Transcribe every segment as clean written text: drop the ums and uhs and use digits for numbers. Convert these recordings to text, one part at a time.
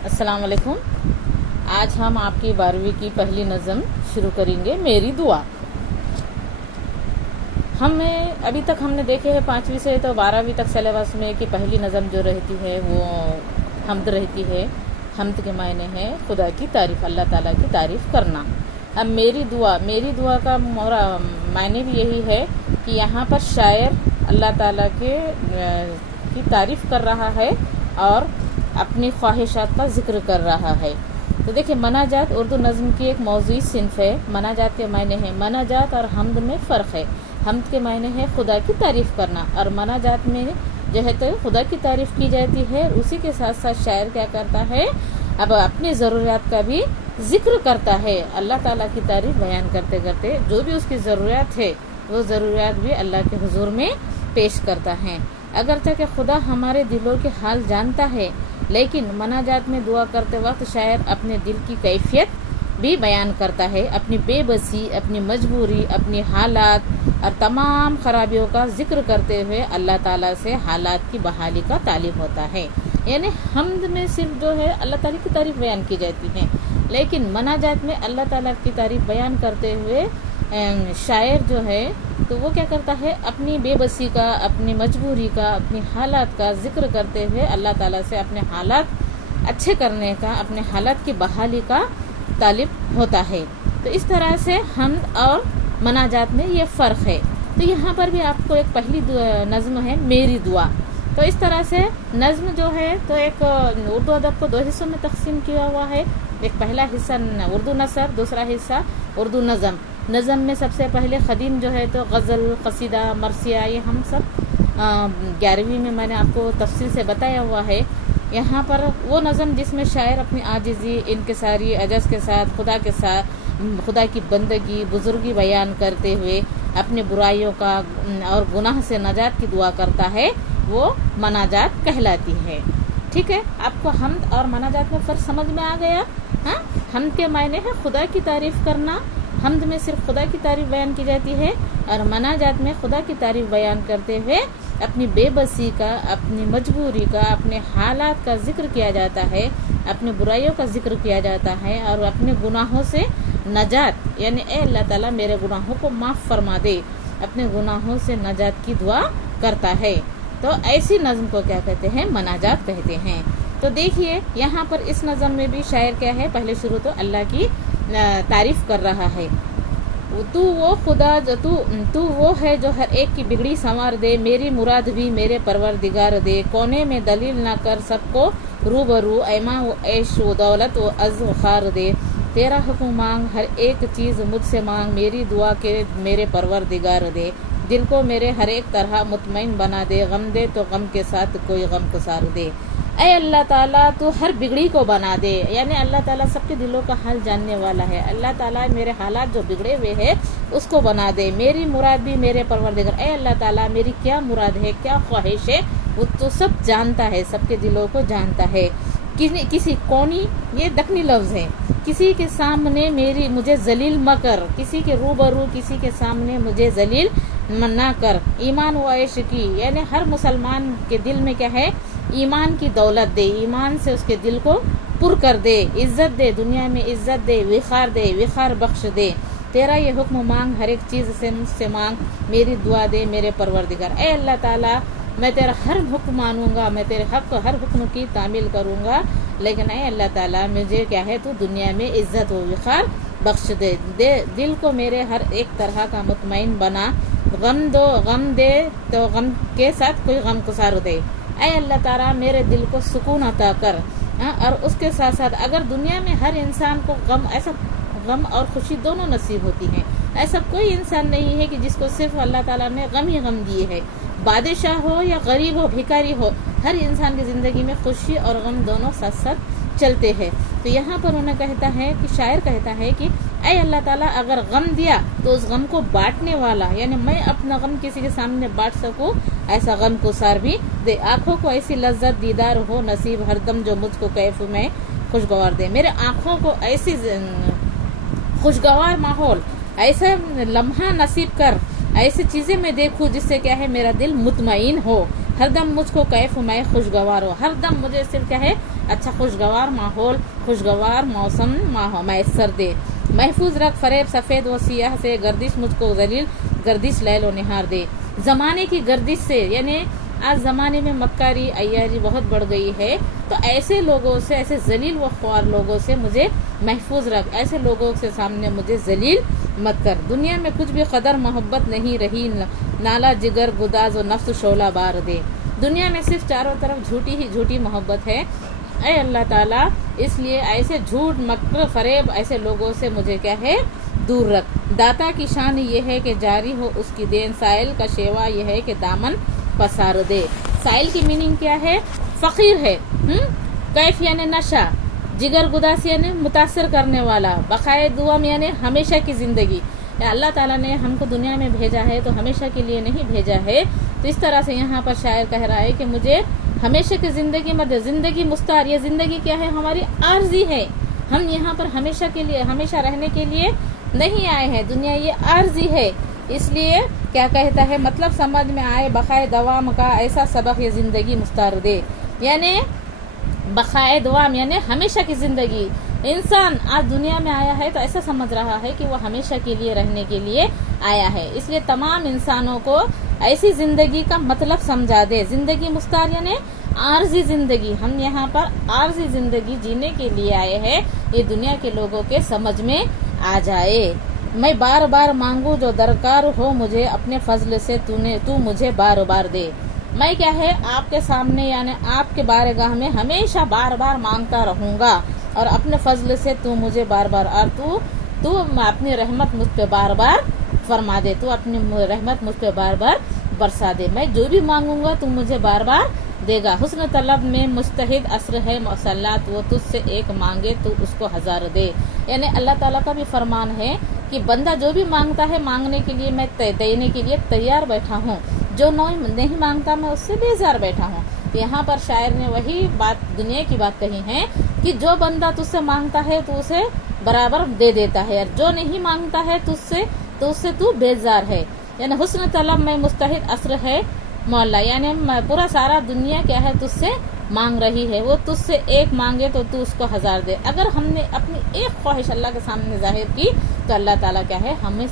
السلام علیکم. آج ہم آپ کی 12ویں کی پہلی نظم شروع کریں گے. میری دعا. ابھی تک ہم نے دیکھے ہیں 5ویں سے تو 12ویں تک سلیبس میں کہ پہلی نظم جو رہتی ہے وہ حمد رہتی ہے. حمد کے معنی ہے خدا کی تعریف، اللہ تعالیٰ کی تعریف کرنا. اب میری دعا کا معنی بھی یہی ہے کہ یہاں پر شاعر اللہ تعالیٰ کی تعریف کر رہا ہے اور اپنی خواہشات کا ذکر کر رہا ہے. تو دیکھیں، مناجات اردو نظم کی ایک موضوعی صنف ہے. مناجات کے معنی ہے مناجات اور حمد میں فرق ہے. حمد کے معنی ہے خدا کی تعریف کرنا، اور مناجات میں جو ہے تو خدا کی تعریف کی جاتی ہے. اسی کے ساتھ ساتھ شاعر کیا کرتا ہے، اب اپنی ضروریات کا بھی ذکر کرتا ہے. اللہ تعالیٰ کی تعریف بیان کرتے کرتے جو بھی اس کی ضروریات ہے وہ ضروریات بھی اللہ کے حضور میں پیش کرتا ہے. اگرچہ کہ خدا ہمارے دلوں کے حال جانتا ہے، لیکن مناجات میں دعا کرتے وقت شاعر اپنے دل کی کیفیت بھی بیان کرتا ہے. اپنی بے بسی، اپنی مجبوری، اپنی حالات اور تمام خرابیوں کا ذکر کرتے ہوئے اللہ تعالیٰ سے حالات کی بحالی کا طالب ہوتا ہے. یعنی حمد میں صرف جو ہے اللہ تعالیٰ کی تعریف بیان کی جاتی ہے، لیکن مناجات میں اللہ تعالیٰ کی تعریف بیان کرتے ہوئے شاعر جو ہے تو وہ کیا کرتا ہے، اپنی بے بسی کا، اپنی مجبوری کا، اپنی حالات کا ذکر کرتے ہوئے اللہ تعالیٰ سے اپنے حالات اچھے کرنے کا، اپنے حالات کی بحالی کا طالب ہوتا ہے. تو اس طرح سے حمد اور مناجات میں یہ فرق ہے. تو یہاں پر بھی آپ کو ایک پہلی نظم ہے میری دعا. تو اس طرح سے نظم جو ہے تو ایک اردو ادب کو 2 حصوں میں تقسیم کیا ہوا ہے. ایک پہلا حصہ اردو نثر، دوسرا حصہ اردو نظم. نظم میں سب سے پہلے قدیم جو ہے تو غزل، قصیدہ، مرثیہ، یہ ہم سب 11ویں میں نے آپ کو تفصیل سے بتایا ہوا ہے. یہاں پر وہ نظم جس میں شاعر اپنی عاجزی، انکساری، عجز کے ساتھ خدا کی بندگی، بزرگی بیان کرتے ہوئے اپنی برائیوں کا اور گناہ سے نجات کی دعا کرتا ہے، وہ مناجات کہلاتی ہے. ٹھیک ہے، آپ کو حمد اور مناجات میں فرق سمجھ میں آ گیا؟ ہاں، حمد کے معنی ہے خدا کی تعریف کرنا. حمد میں صرف خدا کی تعریف بیان کی جاتی ہے، اور مناجات میں خدا کی تعریف بیان کرتے ہوئے اپنی بے بسی کا، اپنی مجبوری کا، اپنے حالات کا ذکر کیا جاتا ہے، اپنی برائیوں کا ذکر کیا جاتا ہے، اور اپنے گناہوں سے نجات، یعنی اے اللہ تعالیٰ میرے گناہوں کو معاف فرما دے، اپنے گناہوں سے نجات کی دعا کرتا ہے. تو ایسی نظم کو کیا کہتے ہیں، مناجات کہتے ہیں. تو دیکھیے یہاں پر اس نظم میں بھی شاعر کیا ہے، پہلے شروع تو اللہ کی تعریف کر رہا ہے. تو وہ خدا تو وہ ہے جو ہر ایک کی بگڑی سنوار دے، میری مراد بھی میرے پروردگار دے، کونے میں دلیل نہ کر سب کو روبرو، ایما و عیش و دولت و عز و خار دے، تیرا حکم مانگ ہر ایک چیز مجھ سے مانگ، میری دعا کے میرے پروردگار دے، دل کو میرے ہر ایک طرح مطمئن بنا دے، غم دے تو غم کے ساتھ کوئی غم گسار دے. اے اللہ تعالیٰ تو ہر بگڑی کو بنا دے، یعنی اللہ تعالیٰ سب کے دلوں کا حال جاننے والا ہے. اللہ تعالیٰ میرے حالات جو بگڑے ہوئے ہیں اس کو بنا دے، میری مراد بھی میرے پروردگار. اے اللہ تعالیٰ میری کیا مراد ہے، کیا خواہش ہے، وہ تو سب جانتا ہے، سب کے دلوں کو جانتا ہے. کسی کونی، یہ دکنی لفظ ہے، کسی کے سامنے مجھے ذلیل مہ کر، کسی کے روبرو، کسی کے سامنے مجھے ذلیل نہ کر. ایمان و عیش کی، یعنی ہر مسلمان کے دل میں کیا ہے، ایمان کی دولت دے، ایمان سے اس کے دل کو پر کر دے، عزت دے، دنیا میں عزت دے، وقار بخش دے. تیرا یہ حکم مانگ ہر ایک چیز سے مجھ سے مانگ، میری دعا دے میرے پروردگار. اے اللہ تعالیٰ میں تیرا ہر حکم مانوں گا، میں تیرے ہر حکم کی تعمیل کروں گا، لیکن اے اللہ تعالیٰ مجھے کیا ہے تو دنیا میں عزت و وقار بخش دے. دل کو میرے ہر ایک طرح کا مطمئن بنا، غم دے تو غم کے ساتھ کوئی غم گسار دے. اے اللہ تعالیٰ میرے دل کو سکون عطا کر. اور اس کے ساتھ ساتھ اگر دنیا میں ہر انسان کو غم اور خوشی دونوں نصیب ہوتی ہیں، ایسا کوئی انسان نہیں ہے کہ جس کو صرف اللہ تعالیٰ نے غم ہی غم دیے ہے. بادشاہ ہو یا غریب ہو، بھکاری ہو، ہر انسان کی زندگی میں خوشی اور غم دونوں ساتھ ساتھ چلتے ہیں. تو یہاں پر انہیں کہتا ہے کہ شاعر کہتا ہے کہ اے اللہ تعالیٰ اگر غم دیا تو اس غم کو بانٹنے والا، یعنی میں اپنا غم کسی کے سامنے بانٹ سکوں، ایسا غم کو سار بھی دے. آنکھوں کو ایسی لذت دیدار ہو نصیب ہر دم جو مجھ کو کیف میں خوشگوار دے. میرے آنکھوں کو ایسی خوشگوار ماحول، ایسا لمحہ نصیب کر، ایسی چیزیں میں دیکھوں جس سے کیا ہے میرا دل مطمئن ہو، ہر دم مجھ کو کیف میں خوشگوار ہو، ہر دم مجھے صرف کیا ہے اچھا خوشگوار ماحول، خوشگوار موسم میسر دے، محفوظ رکھ فریب سفید و سیاہ سے، گردش مجھ کو ذلیل گردش لیل و نہار دے، زمانے کی گردش سے، یعنی آج زمانے میں مکاری عیاری بہت بڑھ گئی ہے، تو ایسے لوگوں سے، ایسے ذلیل و خوار لوگوں سے مجھے محفوظ رکھ، ایسے لوگوں کے سامنے مجھے ذلیل مت کر۔ دنیا میں کچھ بھی قدر محبت نہیں رہی، نالا جگر گداز و نفس شعلہ بار دے، دنیا میں صرف چاروں طرف جھوٹی ہی جھوٹی محبت ہے، اے اللہ تعالیٰ اس لیے ایسے جھوٹ مکر فریب ایسے لوگوں سے مجھے کیا ہے دور رکھ۔ داتا کی شان یہ ہے کہ جاری ہو اس کی دین، سائل کا شیوا یہ ہے کہ دامن پسار دے۔ سائل کی میننگ کیا ہے؟ فقیر ہے، کیف یعنی نشہ، جگر گداس یعنی متاثر کرنے والا، بقائے دوام یعنی ہمیشہ کی زندگی۔ اللہ تعالیٰ نے ہم کو دنیا میں بھیجا ہے تو ہمیشہ کے لیے نہیں بھیجا ہے، تو اس طرح سے یہاں پر شاعر کہہ رہا ہے کہ مجھے ہمیشہ کی زندگی مت، زندگی مستعار، یہ زندگی کیا ہے ہماری عارضی ہے، ہم یہاں پر ہمیشہ کے لیے، ہمیشہ رہنے کے لیے نہیں آئے ہیں، دنیا یہ عارضی ہے، اس لیے کیا کہتا ہے مطلب سمجھ میں آئے، بقائے دوام کا ایسا سبق یہ زندگی مستعار دے، یعنی بقائے دوام یعنی ہمیشہ کی زندگی۔ انسان آج دنیا میں آیا ہے تو ایسا سمجھ رہا ہے کہ وہ ہمیشہ کے لیے رہنے کے لیے آیا ہے، اس لیے تمام انسانوں کو ایسی زندگی کا مطلب سمجھا دے۔ زندگی مستعار یعنی عارضی زندگی، ہم یہاں پر عارضی زندگی جینے کے لیے آئے ہیں، یہ دنیا کے لوگوں کے سمجھ میں آ جائے۔ میں بار بار مانگوں جو درکار ہو مجھے، اپنے فضل سے تو مجھے بار بار دے۔ میں کیا ہے آپ کے سامنے یعنی آپ کے بارگاہ میں ہمیشہ بار بار مانگتا رہوں گا، اور اپنے فضل سے تو مجھے بار بار، اور تو اپنی رحمت مجھ پہ بار بار فرما دے، تو اپنی رحمت مجھ پہ بار بار برسا دے۔ میں جو بھی مانگوں گا تو مجھے بار بار دے گا۔ حسن طلب میں مجتہد عصر ہے مسلط، وہ تجھ سے ایک مانگے تو اس کو ہزار دے، یعنی اللہ تعالیٰ کا بھی فرمان ہے کہ بندہ جو بھی مانگتا ہے مانگنے کے لیے میں دینے کے لیے تیار بیٹھا ہوں، جو نہیں مانگتا میں اس سے بیزار بیٹھا ہوں۔ یہاں پر شاعر نے وہی بات دنیا کی بات کہی ہے کہ جو بندہ تجھ سے مانگتا ہے تو اسے برابر دے دیتا ہے، اور جو نہیں مانگتا ہے تو اس سے تو بیزار ہے، یعنی حسن طلب میں مجتہد عصر ہے مولا، یعنی پورا سارا دنیا کیا ہے تجھ سے مانگ رہی ہے، وہ تجھ سے ایک مانگے تو تو اس کو ہزار دے۔ اگر ہم نے اپنی ایک خواہش اللہ کے سامنے ظاہر کی تو اللہ تعالیٰ کیا ہے ہمیں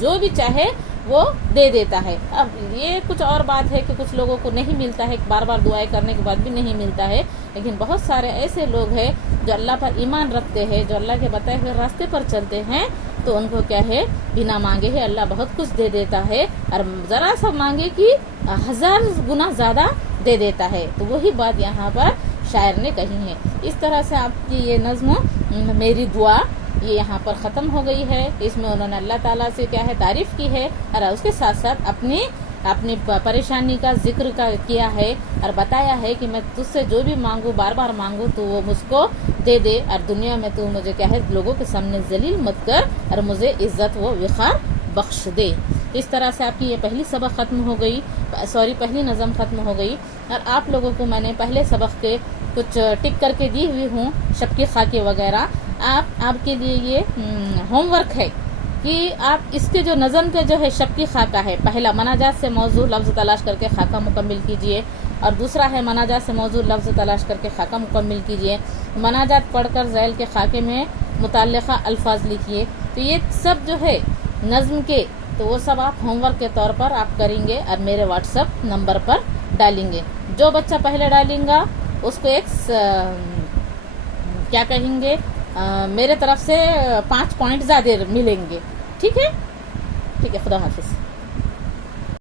جو بھی چاہے وہ دے دیتا ہے۔ اب یہ کچھ اور بات ہے کہ کچھ لوگوں کو نہیں ملتا ہے، بار بار دعائیں کرنے کے بعد بھی نہیں ملتا ہے، لیکن بہت سارے ایسے لوگ ہیں جو اللہ پر ایمان رکھتے ہیں، جو اللہ کے بتائے ہوئے راستے پر چلتے ہیں، تو ان کو کیا ہے بنا مانگے ہی اللہ بہت کچھ دے دیتا ہے، اور ذرا سا مانگے کہ 1000 گنا زیادہ دے دیتا ہے۔ تو وہی بات یہاں پر شاعر نے کہی ہے۔ اس طرح سے آپ کی یہ نظم میری دعا یہ یہاں پر ختم ہو گئی ہے۔ اس میں انہوں نے اللہ تعالیٰ سے کیا ہے تعریف کی ہے، اور اس کے ساتھ ساتھ اپنی پریشانی کا ذکر کیا ہے، اور بتایا ہے کہ میں تجھ سے جو بھی مانگوں بار بار مانگوں تو وہ مجھ کو دے دے، اور دنیا میں تو مجھے کیا ہے لوگوں کے سامنے ذلیل مت کر، اور مجھے عزت و وقار بخش دے۔ اس طرح سے آپ کی یہ پہلی سبق ختم ہو گئی، پہلی نظم ختم ہو گئی، اور آپ لوگوں کو میں نے پہلے سبق کے کچھ ٹک کر کے دی ہوئی ہوں، شب کی خاکے وغیرہ۔ آپ کے لیے یہ ہوم ورک ہے کہ آپ اس کے جو نظم کے جو ہے شب کی خاکہ ہے، پہلا مناجات سے موضوع لفظ تلاش کر کے خاکہ مکمل کیجئے، اور دوسرا ہے مناجات سے موضوع لفظ تلاش کر کے خاکہ مکمل کیجئے، مناجات پڑھ کر ذیل کے خاکے میں متعلقہ الفاظ لکھیے۔ تو یہ سب جو ہے نظم کے، تو وہ سب آپ ہوم ورک کے طور پر آپ کریں گے اور میرے واٹس ایپ نمبر پر ڈالیں گے۔ جو بچہ پہلے ڈالیں گا اس کو ایک کیا کہیں گے میرے طرف سے 5 پوائنٹ زیادہ ملیں گے۔ ٹھیک ہے، خدا حافظ۔